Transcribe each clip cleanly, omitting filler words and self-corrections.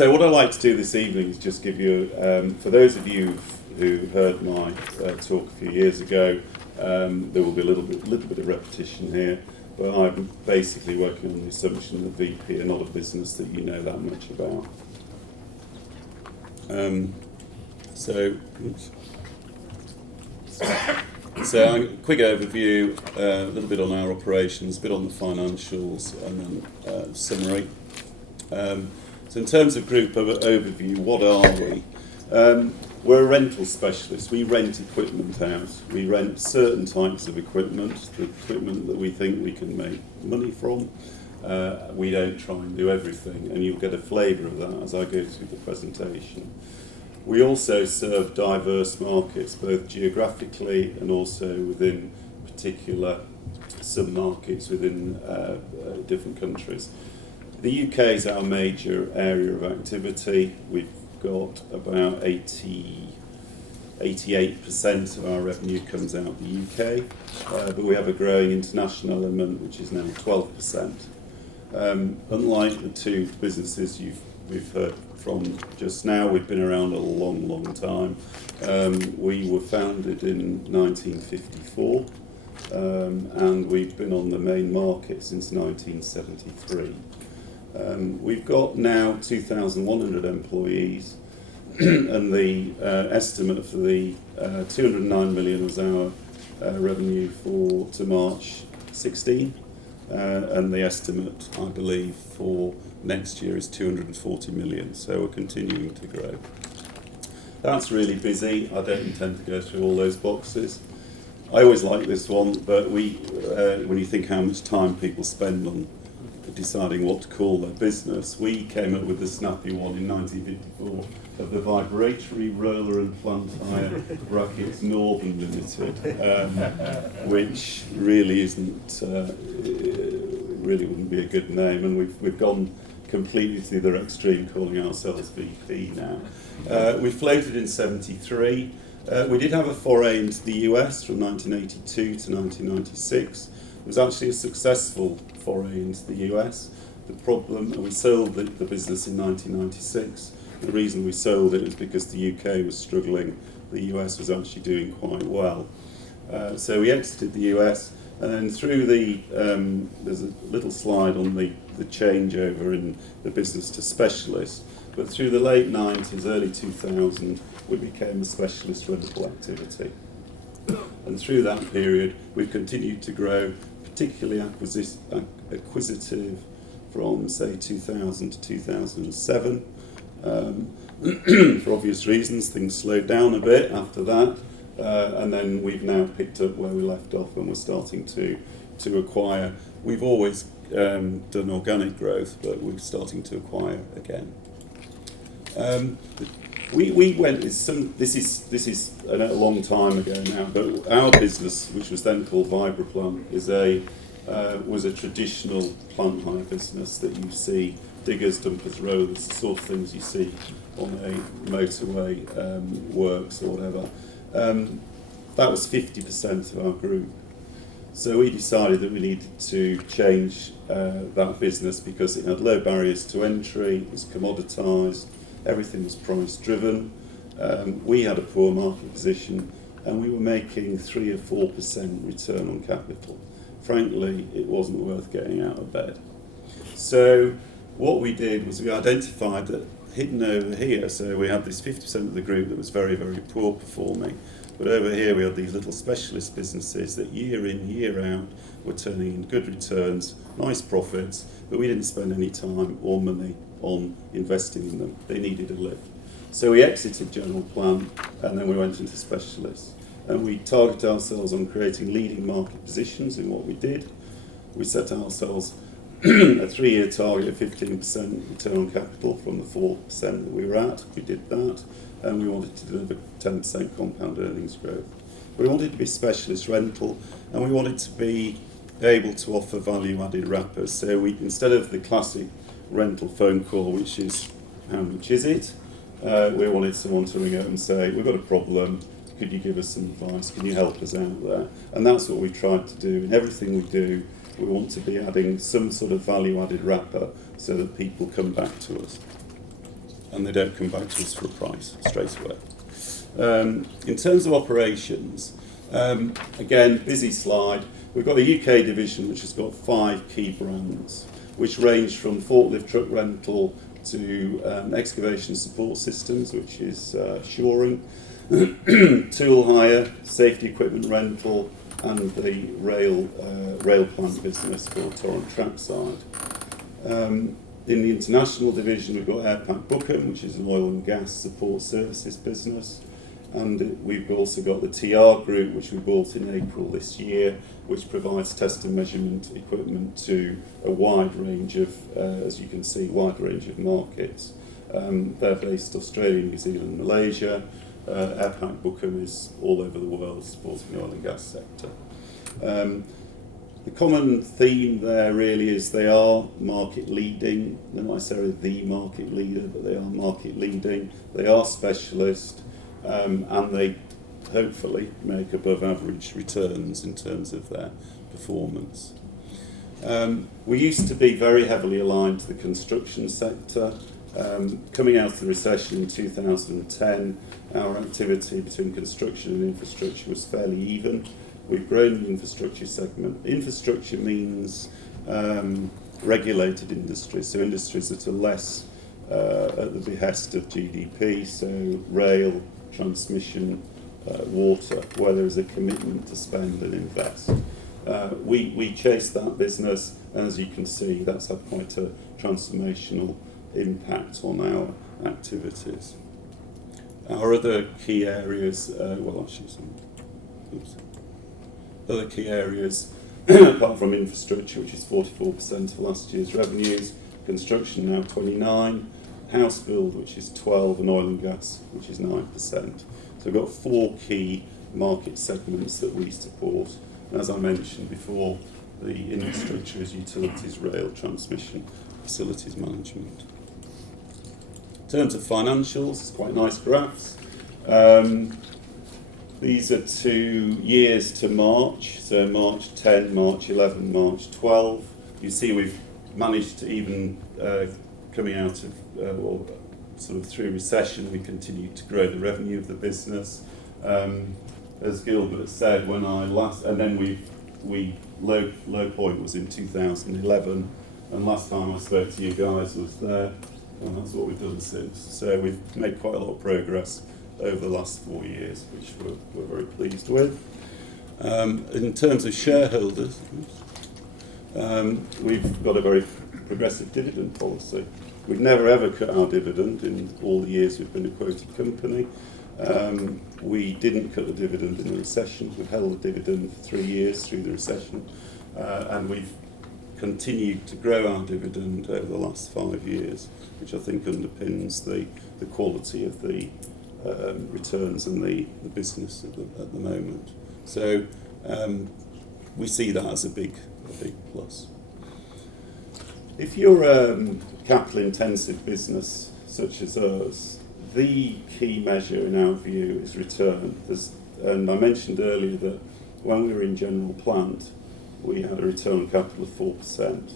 So what I'd like to do this evening is just give you, for those of you who heard my talk a few years ago, there will be a little bit of repetition here, but I'm basically working on the assumption that VP are not a business that you know that much about. So a quick overview, a little bit on our operations, a bit on the financials, and then summary. So in terms of group overview, what are we? We're a rental specialist. We rent equipment out. We rent certain types of equipment, the equipment that we think we can make money from. We don't try and do everything, and you'll get a flavour of that as I go through the presentation. We also serve diverse markets, both geographically and also within particular sub-markets within different countries. The UK is our major area of activity. We've got about 88% of our revenue comes out of the UK, but we have a growing international element, which is now 12%. Unlike the two businesses we've heard from just now, we've been around a long, long time. We were founded in 1954, and we've been on the main market since 1973. We've got now 2,100 employees, and the estimate for the 209 million was our revenue to March 16, and the estimate, I believe, for next year is 240 million, so we're continuing to grow. That's really busy. I don't intend to go through all those boxes. I always like this one, but when you think how much time people spend on deciding what to call their business, we came up with the snappy one in 1954 of the Vibratory Roller and Plant Hire brackets Northern Limited, which really isn't, really wouldn't be a good name, and we've gone completely to the other extreme, calling ourselves VP now. We floated in 73. We did have a foray into the US from 1982 to 1996. It was actually a successful foray into the US. The problem, we sold the business in 1996. The reason we sold it was because the UK was struggling. The US was actually doing quite well. So we exited the US, and then through there's a little slide on the changeover in the business to specialist, but through the late 90s, early 2000, we became a specialist rental activity. And through that period, we've continued to grow, particularly acquisitive from, say, 2000 to 2007. For obvious reasons, things slowed down a bit after that, and then we've now picked up where we left off, and we're starting to acquire. We've always done organic growth, but we're starting to acquire again. We went with this is a long time ago now, but our business, which was then called Vibraplant, was a traditional plant hire business that you see, diggers, dumpers, rollers, the sort of things you see on a motorway works or whatever. That was 50% of our group. So we decided that we needed to change that business because it had low barriers to entry, it was commoditised, everything was price driven. We had a poor market position, and we were making 3 or 4% return on capital. Frankly, it wasn't worth getting out of bed. So what we did was we identified that hidden over here, so we had this 50% of the group that was very, very poor performing, but over here we had these little specialist businesses that year in, year out were turning in good returns, nice profits, but we didn't spend any time or money on investing in them. They needed a lift. So we exited general plan, and then we went into specialists. And we targeted ourselves on creating leading market positions in what we did. We set ourselves a 3-year target of 15% return on capital from the 4% that we were at. We did that, and we wanted to deliver 10% compound earnings growth. We wanted to be specialist rental, and we wanted to be able to offer value-added wrappers. So we, instead of the classic rental phone call, which is, how much is it? We wanted someone to ring up and say, we've got a problem, could you give us some advice, can you help us out there? And that's what we tried to do. In everything we do, we want to be adding some sort of value-added wrapper so that people come back to us. and they don't come back to us for a price straight away. In terms of operations, again, busy slide. We've got a UK division which has got 5 key brands, which range from forklift truck rental to excavation support systems, which is shoring, tool hire, safety equipment rental, and the rail plant business called Torrent Trackside. In the international division, we've got Airpack Bookham, which is an oil and gas support services business. And we've also got the TR Group, which we bought in April this year, which provides test and measurement equipment to a wide range of, as you can see, wide range of markets. They're based Australia, New Zealand, Malaysia. Airpack Bookham is all over the world supporting the oil and gas sector. The common theme there really is they are market leading. They're not necessarily the market leader, but they are market leading. They are specialist. And they hopefully make above average returns in terms of their performance. We used to be very heavily aligned to the construction sector. Coming out of the recession in 2010, our activity between construction and infrastructure was fairly even. We've grown the infrastructure segment. Infrastructure means regulated industries, so industries that are less at the behest of GDP, so rail, transmission, water, where there is a commitment to spend and invest. We chase that business, and as you can see, that's had quite a transformational impact on our activities. Our other key areas, other key areas, apart from infrastructure, which is 44% of last year's revenues, construction now 29%, house build, which is 12%, and oil and gas, which is 9%. So we've got 4 key market segments that we support. And as I mentioned before, the infrastructure is utilities, rail, transmission, facilities management. In terms of financials, it's quite nice graphs. These are 2 years to March, so March 10, March 11, March 12. You see we've managed to even coming out of, sort of through recession, we continued to grow the revenue of the business. As Gilbert said, when I last, and then we low point was in 2011, and last time I spoke to you guys was there, and that's what we've done since. So we've made quite a lot of progress over the last 4 years, which we're very pleased with. In terms of shareholders, we've got a very progressive dividend policy. We've never ever cut our dividend in all the years we've been a quoted company. We didn't cut the dividend in the recession. We've held the dividend for 3 years through the recession, and we've continued to grow our dividend over the last 5 years, which I think underpins the quality of the returns and the business at the moment. So we see that as a big plus. If you're a capital-intensive business such as ours, the key measure in our view is return. And I mentioned earlier that when we were in general plant, we had a return on capital of 4%.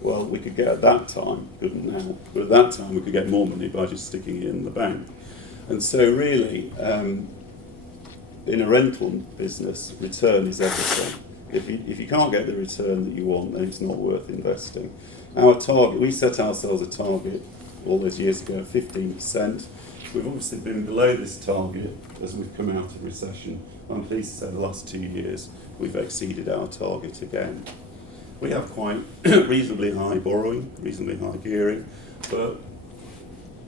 Well, we could get at that time, couldn't now, but at that time we could get more money by just sticking it in the bank. And so really, in a rental business, return is everything. If you can't get the return that you want, then it's not worth investing. Our target, we set ourselves a target all those years ago of 15%. We've obviously been below this target as we've come out of recession. I'm pleased to say the last 2 years we've exceeded our target again. We have quite reasonably high borrowing, reasonably high gearing, but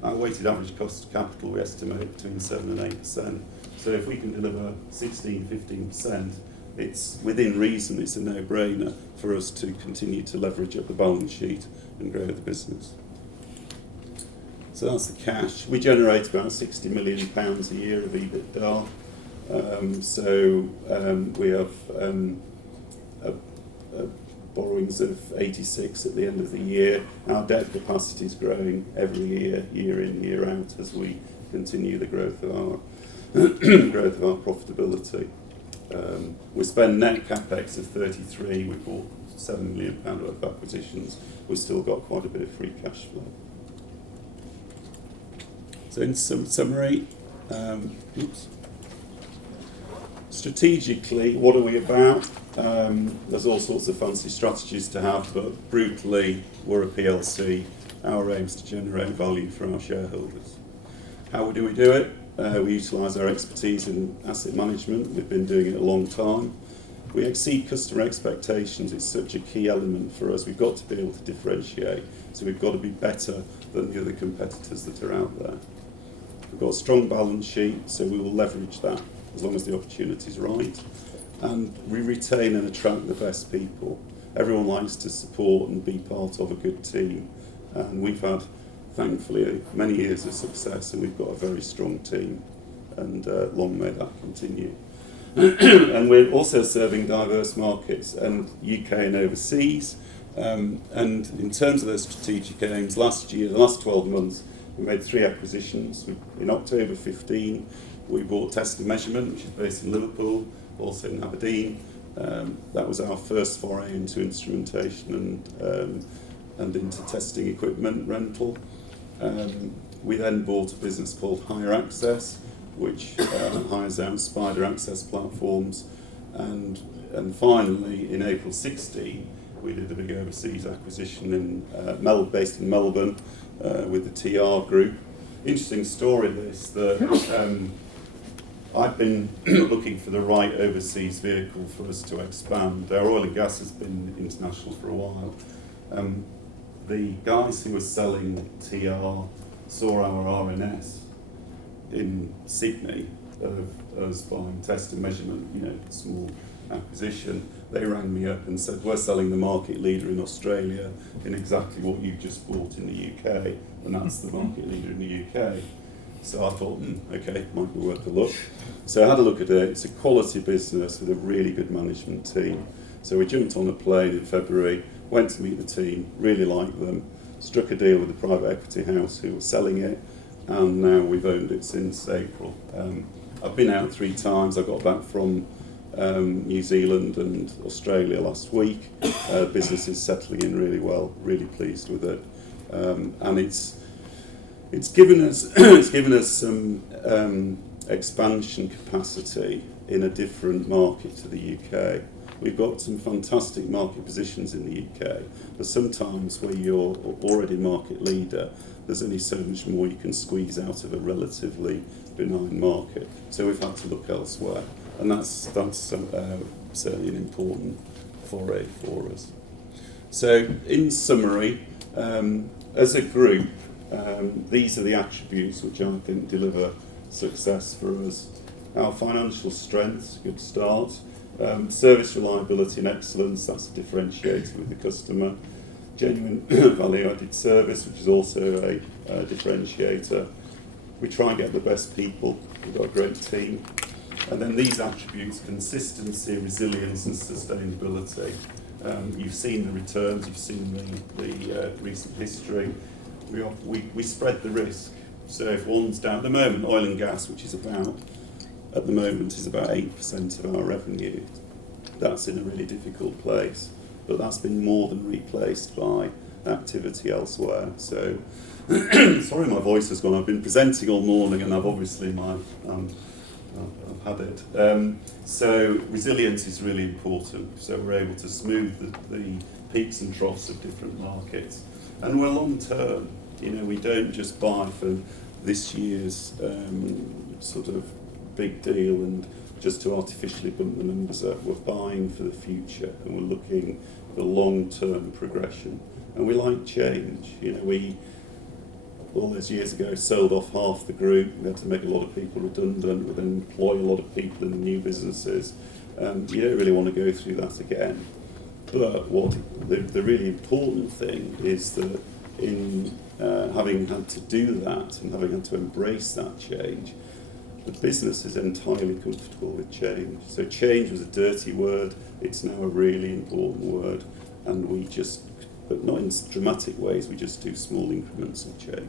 our weighted average cost of capital we estimate between 7 and 8%. So if we can deliver 16, 15%, it's within reason, it's a no-brainer for us to continue to leverage up the balance sheet and grow the business. So that's the cash. We generate about £60 million a year of EBITDA. We have borrowings of 86 at the end of the year. Our debt capacity is growing every year, year in, year out, as we continue the growth of our profitability. We spend net capex of 33. We bought £7 million worth of acquisitions. We've still got quite a bit of free cash flow. So in summary, strategically, what are we about? There's all sorts of fancy strategies to have, but brutally, we're a PLC. Our aim is to generate value for our shareholders. How do we do it? We utilise our expertise in asset management. We've been doing it a long time. We exceed customer expectations. It's such a key element for us. We've got to be able to differentiate. So we've got to be better than the other competitors that are out there. We've got a strong balance sheet, so we will leverage that as long as the opportunity is right. And we retain and attract the best people. Everyone likes to support and be part of a good team. And we've had, thankfully, many years of success, and we've got a very strong team. And long may that continue. And we're also serving diverse markets, and UK and overseas. And in terms of those strategic aims, last year, the last 12 months, we made 3 acquisitions. In October 15, we bought Test and Measurement, which is based in Liverpool, also in Aberdeen. That was our first foray into instrumentation and into testing equipment rental. We then bought a business called Hire Access, which hires out spider access platforms. And finally, in April 16, we did the big overseas acquisition based in Melbourne with the TR Group. Interesting story this, that I've been looking for the right overseas vehicle for us to expand. Our oil and gas has been international for a while. The guys who were selling TR saw our RNS in Sydney of us buying Test and Measurement, small acquisition. They rang me up and said, we're selling the market leader in Australia in exactly what you've just bought in the UK, and that's the market leader in the UK. So I thought, okay, might be worth a look. So I had a look at it. It's a quality business with a really good management team. So we jumped on a plane in February, went to meet the team, really liked them, struck a deal with the private equity house who were selling it, and now we've owned it since April. I've been out 3 times. I got back from New Zealand and Australia last week. Business is settling in really well, really pleased with it. And it's given us some expansion capacity in a different market to the UK. We've got some fantastic market positions in the UK, but sometimes where you're already market leader, there's only so much more you can squeeze out of a relatively benign market. So we've had to look elsewhere, and that's certainly an important foray for us. So in summary, as a group, these are the attributes which I think deliver success for us. Our financial strengths, good start. Service reliability and excellence, that's a differentiator with the customer. Genuine value-added service, which is also a differentiator. We try and get the best people. We've got a great team. And then these attributes, consistency, resilience and sustainability. You've seen the returns, you've seen the recent history. We spread the risk. So if one's down, at the moment, oil and gas, which is about 8% of our revenue. That's in a really difficult place, but that's been more than replaced by activity elsewhere. So, sorry, my voice has gone. I've been presenting all morning, and I've obviously I've had it. So resilience is really important. So we're able to smooth the peaks and troughs of different markets, and we're long term. We don't just buy for this year's sort of big deal and just to artificially bump the numbers up. We're buying for the future, and we're looking for long-term progression. And we like change. We all those years ago sold off half the group. We had to make a lot of people redundant. We then employ a lot of people in new businesses. You don't really want to go through that again. But what the really important thing is that in having had to do that and having had to embrace that change, the business is entirely comfortable with change. So change was a dirty word, it's now a really important word, and but not in dramatic ways, we just do small increments of change.